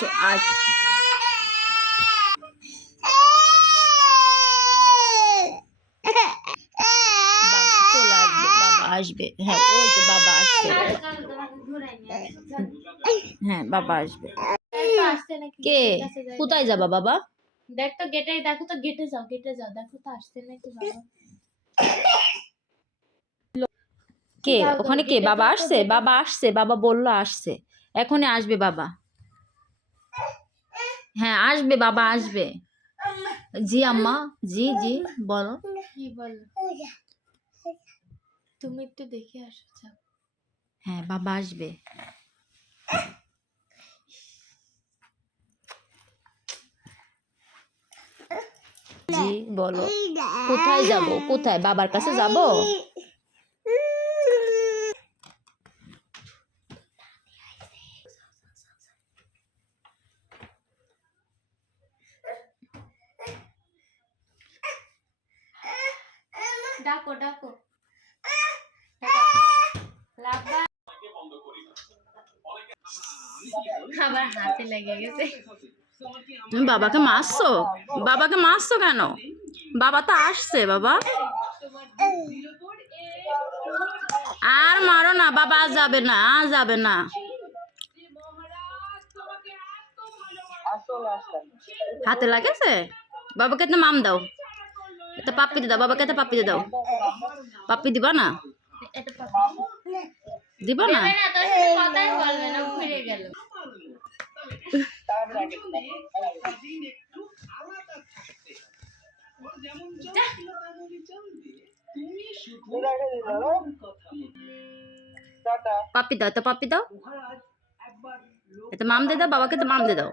আসো আজ চলে আসবে, বাবা আসবে। হ্যাঁ ওই যে বাবা আসছে। হ্যাঁ বাবা আসবে। কে কোথায় যাবা বাবা? দেখ তো গেটে, দেখো তো গেটে যাও, গেটে যাও, দেখো তো আসছে নাকি বাবা। কে ওখানে? কে? বাবা আসছে, বাবা আসছে, বাবা বললো আসছে, এখনই আসবে বাবা। হ্যাঁ আসবে বাবা আসবে। জি আম্মা, জি জি বলো। কি বলো? তুমি একটু দেখে আসো যাও। হ্যাঁ বাবা আসবে। জি বলো। কোথায় যাব? কোথায়? বাবার কাছে যাব? ডাকো ডাকো। আবার হাতে লেগে গেছে। তুমি বাবাকে মারছো? বাবাকে মারছো কেন? বাবা তো আসছে বাবা। আর মারো না বাবা, আজ যাবে না, আজ যাবে না। হাতে লাগেছে? বাবাকে একটা মাম দাও, একটা পাপ্পি দাও, বাবাকে একটা পাপ্পি দাও। পাপ্পি দিবা না? দিবা না? দেবে না, তোর সাথে কথাই বলবে না, ঘুরে গেল। পাপ্পি দাও, একটা পাপ্পি দাও, একটা মাম দিয়ে দাও বাবাকে, একটা মাম দিয়ে দাও।